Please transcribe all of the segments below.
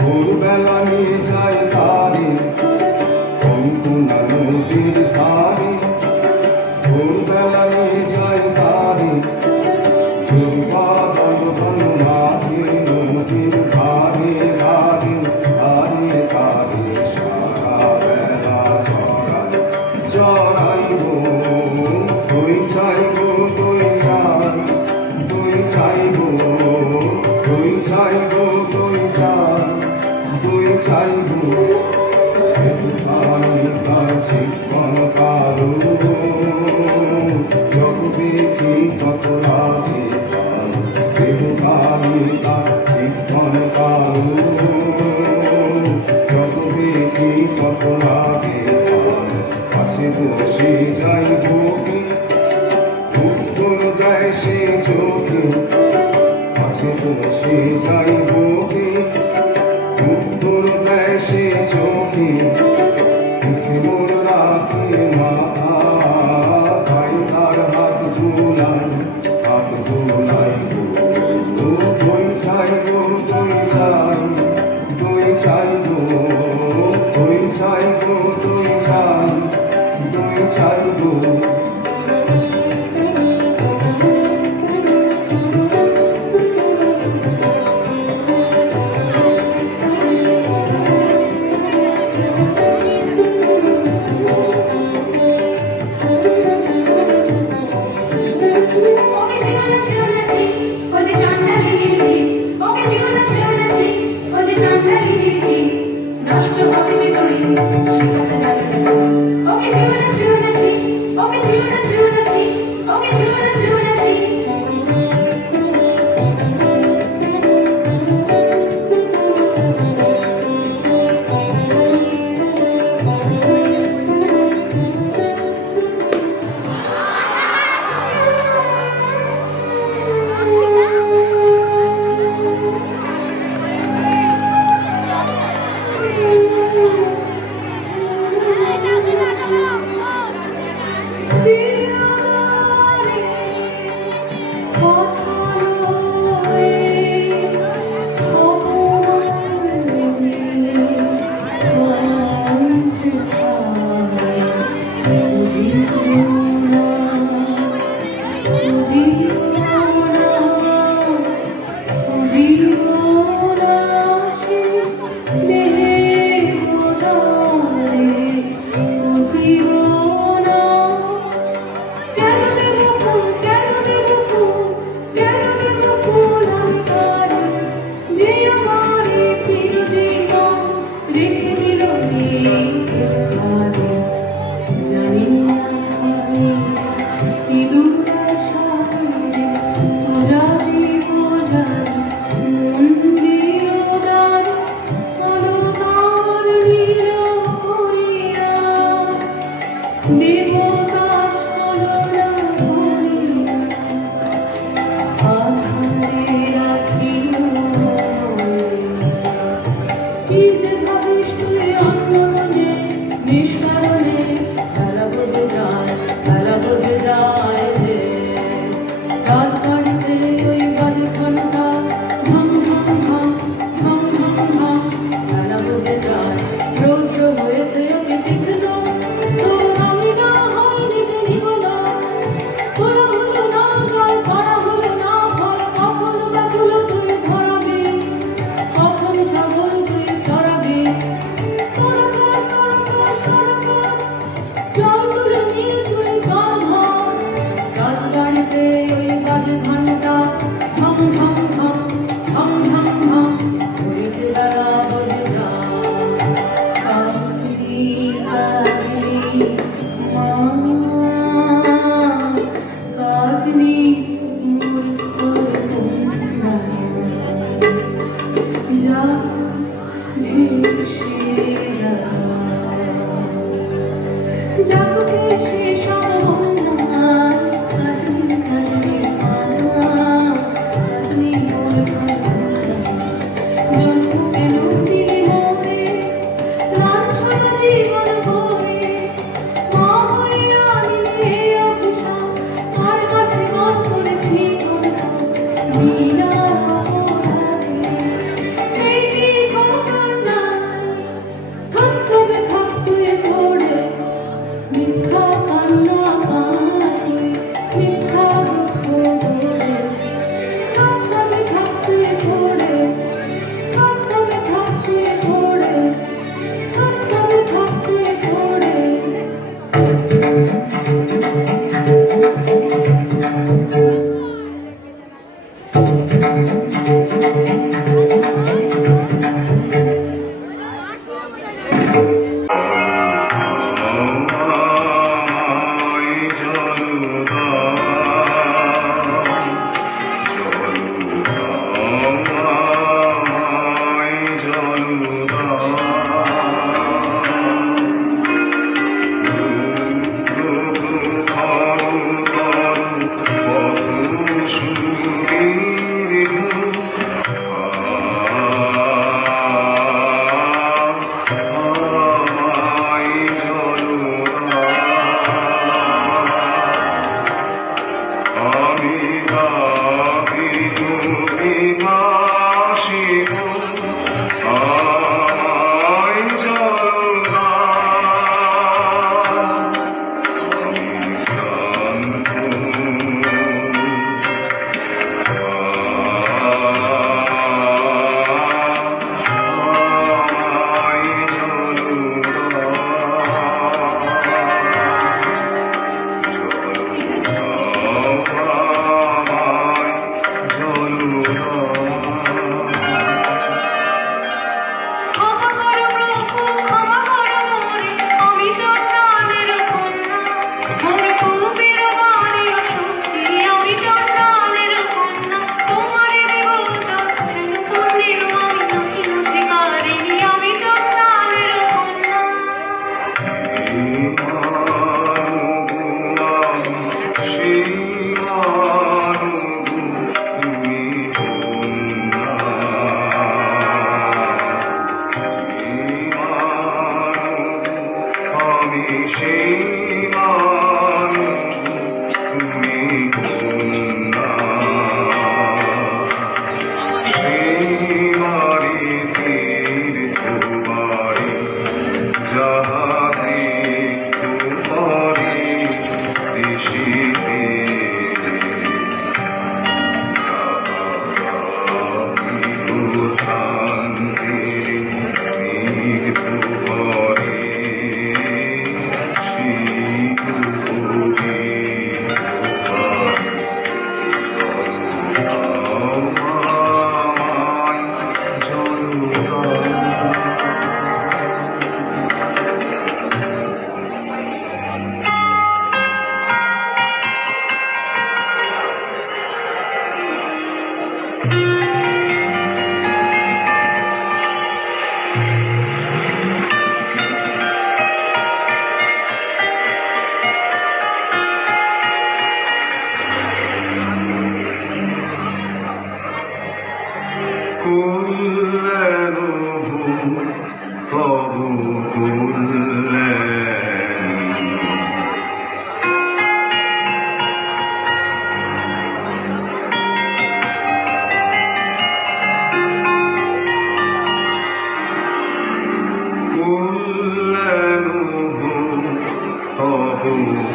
ভোরবেলা নিয়ে যায় তারে কঙ্কনা নদীর ধারে, ভোরবেলা নিয়ে যায় তারে দুর্বাদল বন মাঝে নদীর ধারে ধারে ধারে ধারে সারা বেলা জড়াইব তুই চাইব তুই চাই তুই চাইব তুই চাইব তুই চাই তুই চাইব আমি কাছে কোন কারু যত দেখি তত রাধে আমি কাছে কোন কারু যত দেখি তত রাধে কাছে বসে যাইব কি উত্তর দেয় সে চোখে কাছে বসে যাইব কি উত্তর দেয় সে চোখে মুখে মোর রাখে মাথা তাই তার হাত বোলাই গো তুই চাই গো তুই চাই তুই চাই গো তুই চাই গো তুই চাই তুই চাই গো নষ্ট হবে যে তুই সে কথা জানি না। ওকে জীবনে জীবনে ওকে রেখে দিল এই কাজে জানি না ইঁদুর সাথে সোজা দিব জানি মন দিল দান অনুদান নিল করিয়া দেবতা ছলনা করিয়া আধারে রাখিল কি যে ভাবিস তুই অন্যমনে নিষ্কারণে বেলা বোঝে যায় যে রাজবাড়িতে ওই বাজে ঘন্টা ঢং ঢং ঢং ঢং ঢং ঢং বেলা বোঝে যায় রৌদ্র হয়েছে ওকে তীক্ষ্ণ তোর আমি না হয়নি দেরি হলো তোরা হলো না গাল করা হলো না ভয় কখন বাকুল তুই ধরাবি কখন ছাগল তুই চড়াবি তোরা জল তুলে নিয়ে তুই জল ধর রাজবাড়িতে ওই বাজে ঘন্টা ঢং ঢং ঢং ঢং ঢং ঢং ঘড়িতে বেলা বোঝে যায় তবু তুললেন। তুললেন তবু তুললেন।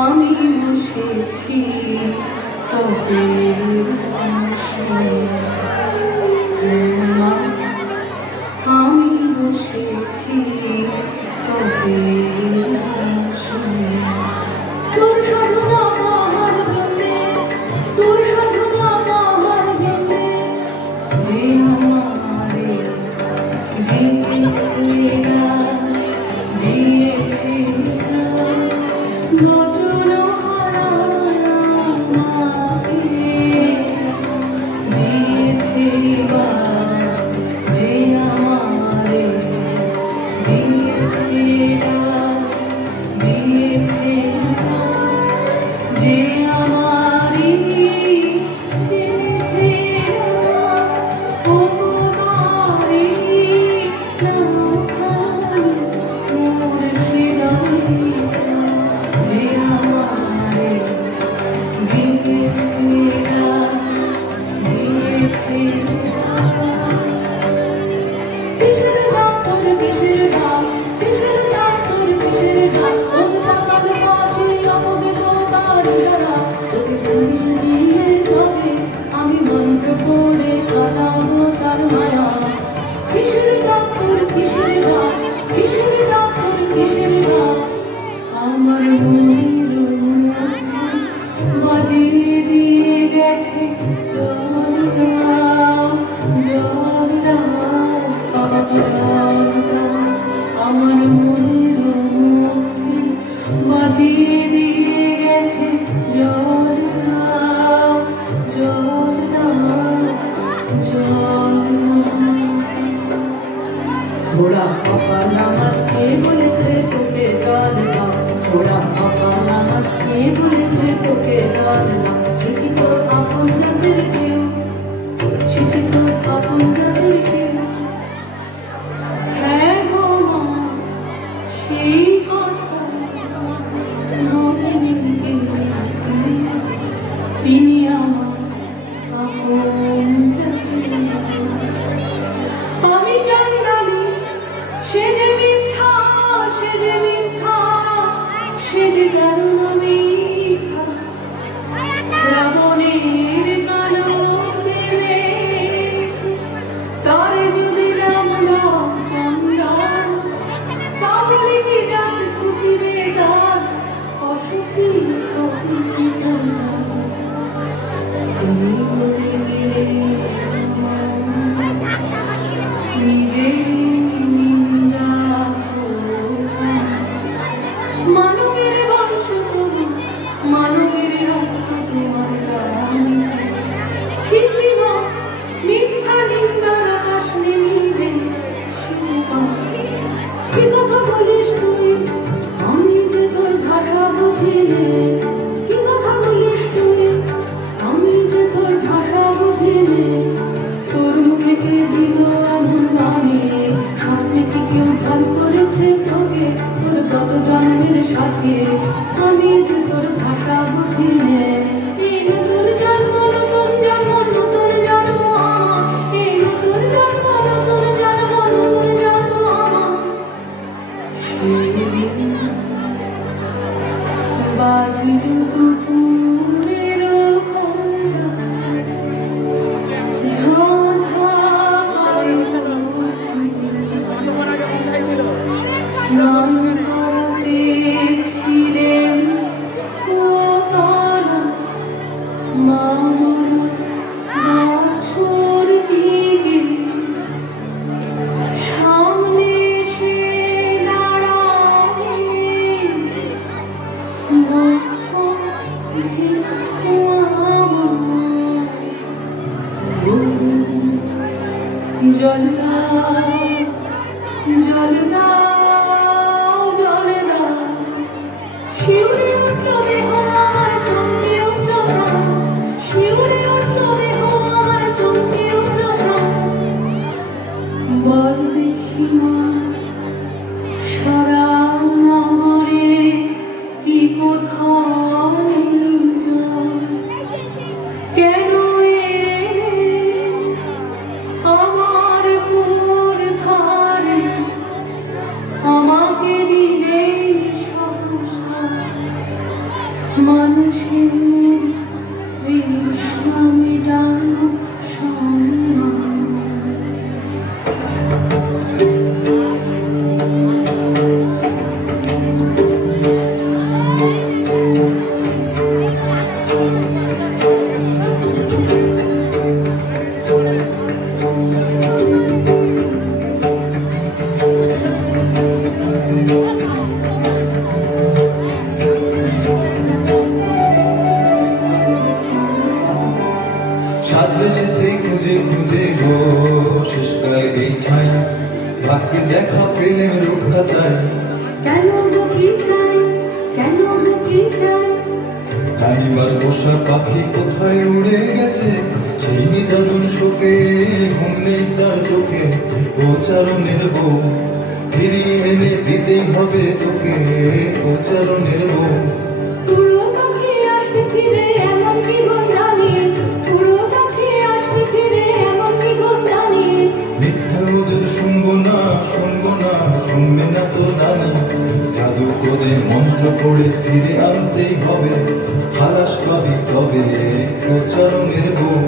আমি বসেছি তোদের পাশে, আমি বসেছি তোদের পাশে। তোর সাধনা আমার জন্যে, তোর সাধনা আমার জন্যে, যে আমারে দিয়েছে না, দিয়েছে না। ঘোড়া কপাল আমার কে বলেছে তোকে জল দাও, ঘোড়া কপাল আমার কে বলেছে তোকে জল দাও। সেটি তো আপন জাতির কেউ, সেটি তো আপন জাতির কেউ। হ্যাঁ গো মা, সেই কথা তিনি আমার আপন জাতির। আমি জানি সে যে মিথ্যা, সে যে মিথ্যা, সে যে কেন মিথ্যা। মানবের বংশ তুমি, মানবের রক্ত তোমার গায়ে। ছি ছি গো, মিথ্যা নিন্দার আকাশ নেমে কি কথা বলিস তুই, আমি যে তোর ভাষা বুঝি রে। কি কথা বলিস তুই, আমি যে তোর ভাষা বুঝি রে। তোর মুখে কে দিল এমন বাণী, সাথে কি কেউ ধার করেছে তোকে তোর কত জন্মের সাথে। আমি যে তোর ভাষা বুঝি রে। এই নতুন জন্ম, নতুন জন্ম, নতুন জন্ম আমার। এই নতুন জন্ম, নতুন জন্ম, নতুন জন্ম আমার। সেদিন বাজল কুকুরের কণ্ঠা, জল দাও, জল দাও, জল দাও। শিউরে উঠল দেহ আমার, চমকে উঠল প্রাণ। শিউরে উঠল দেহ আমার, চমকে উঠল প্রাণ। বল দেখি মা, সারা নগরে কি কোথাও নেই জল? কেন আমার পুর ধারে আমাকে দিলে মানুষের বিষম ডান সম্মান। সাত দেশেতে খুঁজে খুঁজে গো শেষ করে এই ঠাই, বাকি দেখা পেলে রক্ষা তাই। কেন দুঃখী চাই, কেন দুঃখী চাই? কানিবার বসা পাখি কোথায় উড়ে গেছে, সেই নিদারুণ শোকে ঘুম নেই তার চোখে। ও চারণের বউ ফিরিয়ে এনে দিতেই হবে তোকে, ও চারণের বউ। উড়ো পাখি আসবে ফিরে এমন কি গো জানি, উড়ো পাখি আসবে ফিরে এমন কি গো জানি। মিথ্যা ওজোর শুনবো না, শুনবো না, শুনবে না তো জানি। জাদু করে মন্ত্র পড়ে ফিরে আনতেই হবে, খালাস পাবি তবে ও চারণের বউ।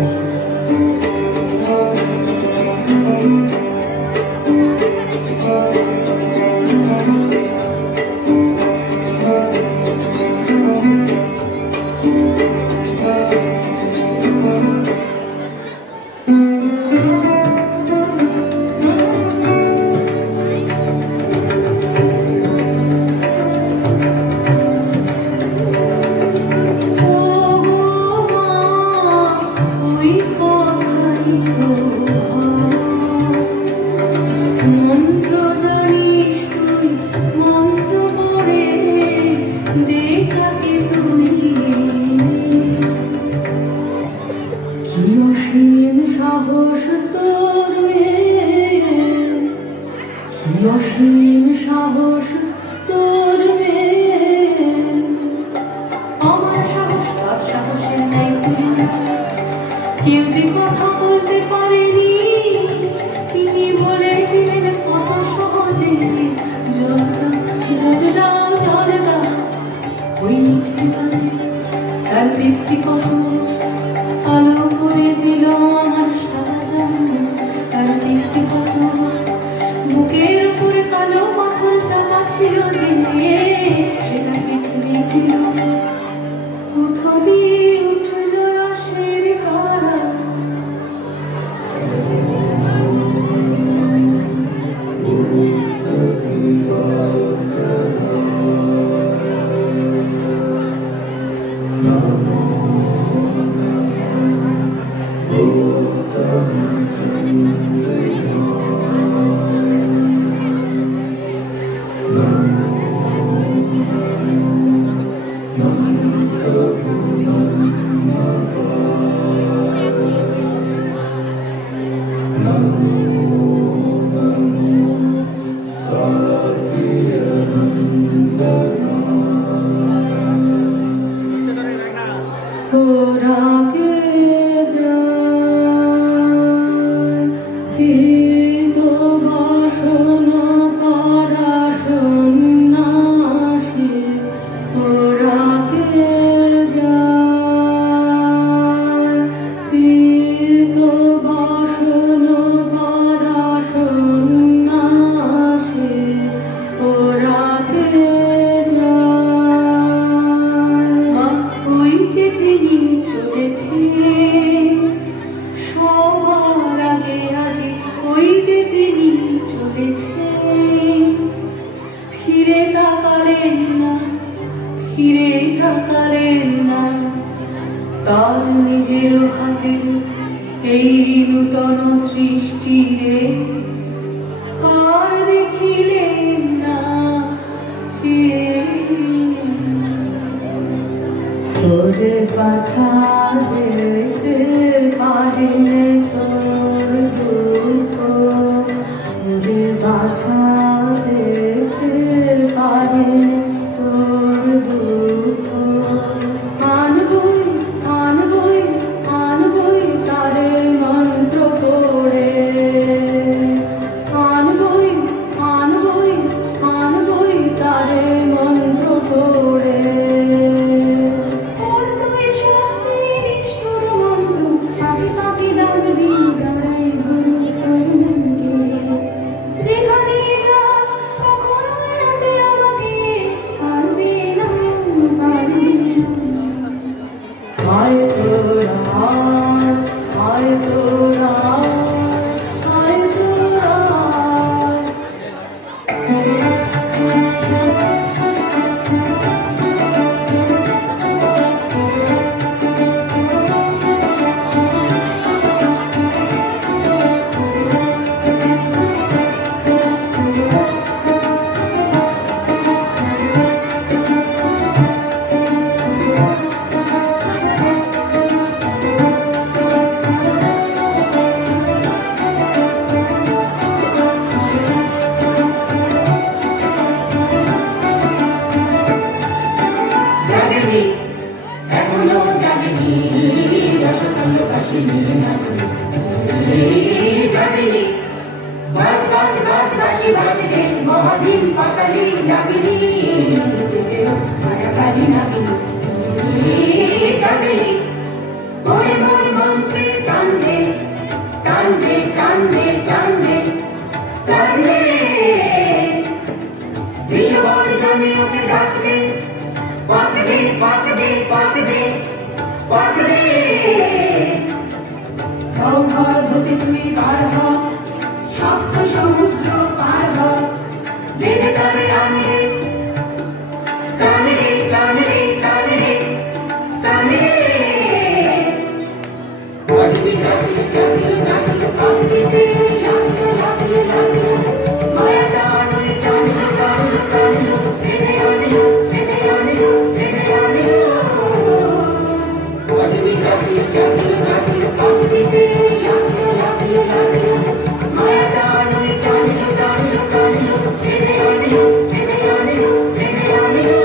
মন্ত্র জানিস তুই, মন্ত্র পড়ে দেখাকে তুই। কি অসীম সাহস তোর মেয়ে, কি অসীম সাহস তোর মেয়ে। আমার সাহস তার সাহসের নেই তুলনা। কেউ যে কথা বলতে পারেনি, তিনি বলে দিলেন কত সহজে। জল দাও, জল দাও। ওই নিত্যিকালে তার দীপ্তি কত আলো করে দিল আমার সারা জন্ম। তার দীপ্তি কত বুকের উপরে কালো পাথর চাপা ছিল দিনে, সেটাকে তুলে দিল। কোথাও দিয়ে উঠল রাশের ধারা। ফিরে তাকালেন না তার নিজের হাতে এই নূতন সৃষ্টিরে আর দেখিলেন না তোর কথা দেখতে পারিলে তোর দুঃখ তোর কথা দেখতে পারিলে তোর দুঃখ আনবই আনবই আনবই তারে মন্ত্র পড়ে আনবই আনবই আনবই তারে মন্ত্র পড়ে এখনো জাগেনি রসগোল্লা কাশিনি জাগেনি বাজ বাজ বাজ বাঁশি বাজবে মহাবীর পাতালি নাগিনী কালী নাগিনী জাগেনি মনে মনে মন্ত্রে টানবে টানবে টানবে টানবে টানবে বিশ্ববর জমি ওকে ডাকবে পাকবে পাকবে পাকবে পাকবে ঘর হতে তুই পার হ সপ্ত সমুদ্র পার হ বেঁধে তবে আনলে টানলে টানলে টানলে টানলে জাগলি জাগলি জাগলি জাগলি কান্দিতে লাগলো লাগলো লাগলো মায়া টানলে টানলে টানলে টানলে বেঁধে আনলো বেঁধে আনলো বেঁধে আনলো জাগলি জাগলি জাগলি জাগলি কান্দিতে লাগলো লাগলো লাগলো মায়া টানলে টানলে টানলে টানলে বেঁধে আনলো বেঁধে আনলো বেঁধে আনলো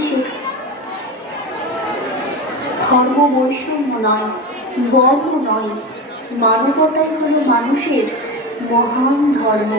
মানুষের ধর্ম বৈষম্য নয়, বর্ণ নয়, মানবতাই হলো মানুষের মহান ধর্ম।